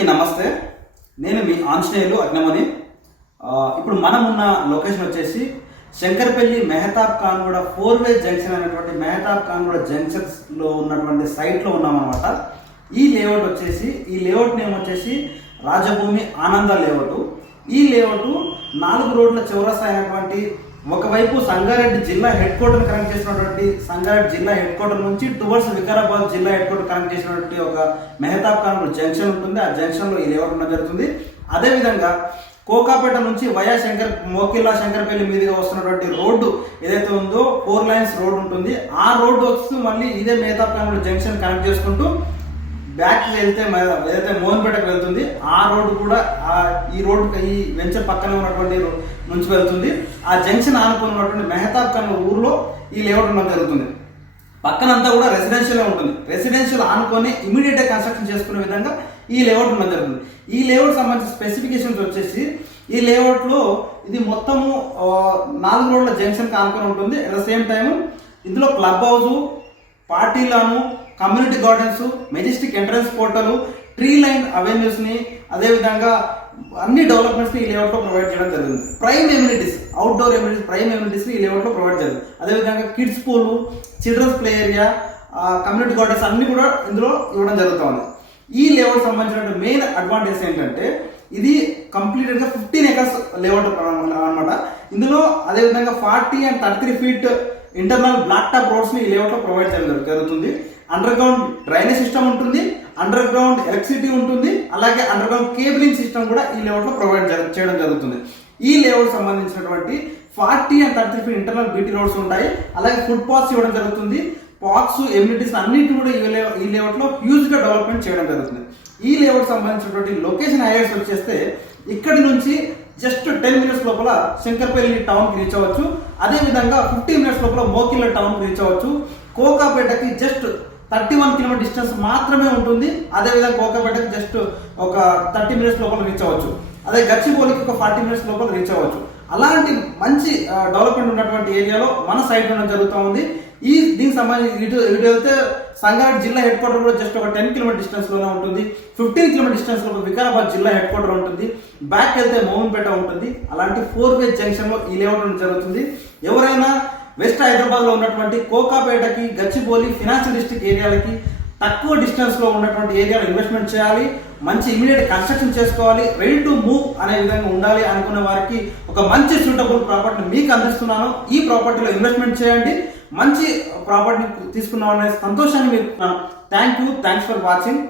అందరికీ నమస్తే. నేను మీ ఆంజనేయులు అగ్నమణి. ఇప్పుడు మనం ఉన్న లొకేషన్ వచ్చేసి శంకర్పల్లి మెహతాబ్ ఖాన్గూడ 4-వే జంక్షన్ అనేటువంటి మెహతాబ్ ఖాన్గూడ జంక్షన్స్లో ఉన్నటువంటి సైట్లో ఉన్నామన్నమాట. ఈ లేఅవుట్ నేమ్ వచ్చేసి రాజభూమి ఆనంద లేఅవుట్. ఈ లేఅవుట్ 4 రోడ్ల చౌరస్తా అయినటువంటి ఒకవైపు సంగారెడ్డి జిల్లా హెడ్ క్వార్టర్ కనెక్ట్ చేసినటువంటి సంగారెడ్డి జిల్లా హెడ్ క్వార్టర్ నుంచి టువర్డ్స్ వికారాబాద్ జిల్లా హెడ్ క్వార్టర్ కనెక్ట్ చేసినటువంటి ఒక మెహతాబ్ ఖాన్ జంక్షన్ ఉంటుంది. ఆ జంక్షన్ లో ఈ లేఅవుట్ ఉండడం జరుగుతుంది. అదేవిధంగా కోకాపేట నుంచి వయా మోకిల్లా శంకర్పల్లి మీదుగా వస్తున్నటువంటి రోడ్డు ఏదైతే ఉందో 4 లైన్స్ రోడ్ ఉంటుంది. ఆ రోడ్డు వస్తూ మళ్ళీ ఇదే మెహతాబ్ ఖాన్ జంక్షన్ కనెక్ట్ చేసుకుంటూ బ్యాక్ వెళ్తే ఏదైతే మోహన్పేటకు వెళ్తుంది ఆ రోడ్డు కూడా ఈ వెంచర్ పక్కనే ఉన్నటువంటి నుంచి వెళ్తుంది. ఆ జంక్షన్ ఆనుకుని ఉన్నటువంటి మెహతాబ్ ఖాన్ ఊర్లో ఈ లేఅవుట్ ఉండడం జరుగుతుంది. పక్కనంతా కూడా రెసిడెన్షియల్ ఉంటుంది. రెసిడెన్షియల్ ఆనుకొని ఇమీడియట్ కన్స్ట్రక్షన్ చేసుకునే విధంగా ఈ లేఅవుట్ ఉండడం జరుగుతుంది. ఈ లేఅవుట్ సంబంధించిన స్పెసిఫికేషన్స్ వచ్చేసి ఈ లేఅవుట్ లో ఇది మొత్తము 4 రోడ్ల జంక్షన్ ఆనుకొని ఉంటుంది. అట్ ద సేమ్ టైం ఇందులో club house, party lawn, community gardens, majestic entrance portal, tree line avenues ని అదేవిధంగా అన్ని డెవలప్మెంట్స్ ని ఈ లేఅవుట్ లో ప్రొవైడ్ చేయడం జరిగింది. Prime amenities, outdoor amenities, prime amenities ని ఈ లేఅవుట్ లో ప్రొవైడ్ చేయాలి. అదేవిధంగా kids pool, children's play area, community gardens అన్ని కూడా ఇందులో ఇవ్వడం జరుగుతుంది. ఈ లేఅవుట్ సంబంధించిన మెయిన్ అడ్వాంటేజ్ ఏంటంటే ఇది కంప్లీటెడ్ గా 15 acres లేఅవుట్ అనమాట. ఇందులో అదేవిధంగా 40 and 33 feet internal black top roads ని ఈ లేఅవుట్ లో ప్రొవైడ్ చేయడం జరుగుతుంది. అండర్ గ్రౌండ్ డ్రైనేజ్ సిస్టమ్ ఉంటుంది, అండర్ గ్రౌండ్ ఎలక్ట్రిసిటీ ఉంటుంది, అలాగే అండర్ గ్రౌండ్ కేబులింగ్ సిస్టమ్ కూడా ఈ లేఅవుట్ లో ప్రొవైడ్ చేయడం జరుగుతుంది. ఈ లేఅవుట్ సంబంధించినటువంటి 40 and 33 feet internal BT roads ఉంటాయి. అలాగే ఫుడ్ పాత్స్ ఇవ్వడం జరుగుతుంది. పార్క్స్, ఎమ్యూనిటీస్ అన్నింటినీ కూడా ఈ లేఅవుట్ లో హ్యూజ్ గా డెవలప్మెంట్ చేయడం జరుగుతుంది. ఈ లేఅవుట్ సంబంధించినటువంటి లొకేషన్ హైలైట్స్ వచ్చేస్తే ఇక్కడి నుంచి జస్ట్ 10 minutes లోపల శంకర్పల్లి టౌన్ కి రీచ్ అవ్వచ్చు. అదే విధంగా 15 minutes లోపల మోకిల్ల టౌన్ కి రీచ్ అవ్వచ్చు. కోకాపేటకి జస్ట్ 31 km డిస్టెన్స్ మాత్రమే ఉంటుంది. అదేవిధంగా కోకాపేటకి జస్ట్ ఒక 30 minutes లోపల రీచ్ అవ్వచ్చు. అదే గచ్చిబౌలికి ఒక 40 minutes లోపల రీచ్ అవ్వచ్చు. అలాంటి మంచి డెవలప్మెంట్ ఉన్నటువంటి ఏరియాలో మన సైట్ ఉండడం జరుగుతూ ఉంది. దీనికి సంబంధించి ఇటు వెళ్తే సంగారెడ్డి జిల్లా హెడ్ క్వార్టర్ కూడా జస్ట్ ఒక 10 km డిస్టెన్స్ లోనే ఉంటుంది. 15 km డిస్టెన్స్ లో వికారాబాద్ జిల్లా హెడ్ క్వార్టర్ ఉంటుంది. బ్యాక్ వెళ్తే మోహన్పేట ఉంటుంది. అలాంటి 4-వే జంక్షన్ లో ఈ లేఅవుట్ జరుగుతుంది. ఎవరైనా వెస్ట్ హైదరాబాద్ లో ఉన్నటువంటి కోకాపేటకి, గచ్చిబౌలి, ఫినాన్షియల్ డిస్ట్రిక్ట్ ఏరియాలకి తక్కువ డిస్టెన్స్ లో ఉన్నటువంటి ఏరియాలో ఇన్వెస్ట్మెంట్ చేయాలి, మంచి ఇమీడియట్ కన్స్ట్రక్షన్ చేసుకోవాలి, రెడీ టు మూవ్ అనే విధంగా ఉండాలి అనుకునే వారికి ఒక మంచి సూటబుల్ ప్రాపర్టీ మీకు అందిస్తున్నాను. ఈ ప్రాపర్టీలో ఇన్వెస్ట్మెంట్ చేయండి, మంచి ప్రాపర్టీ తీసుకున్నాం అనే సంతోషాన్ని మీకు. Thanks for watching.